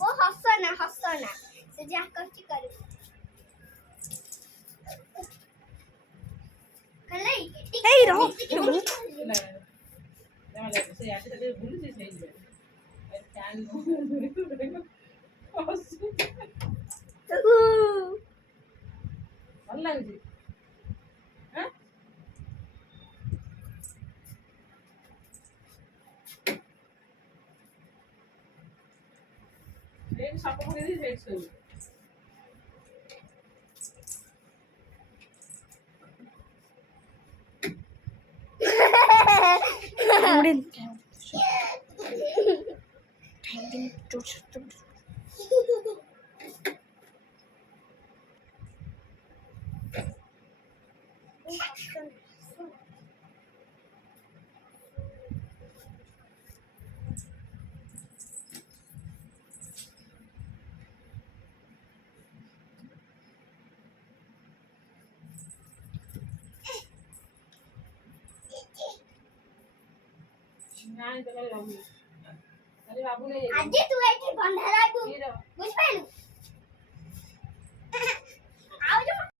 वो हंसो ना से जा करची करू कले এই রহ সেই আসলে বলেছি সেই টান ভালো লাগছে হ্যাঁ এই সাপোর্ট করে দিয়েছে একটু মুড়ে একদিন জোর नहीं तो बाबू अरे बाबू ने आज तू ऐठी बंधा लागू बुझ पाइलु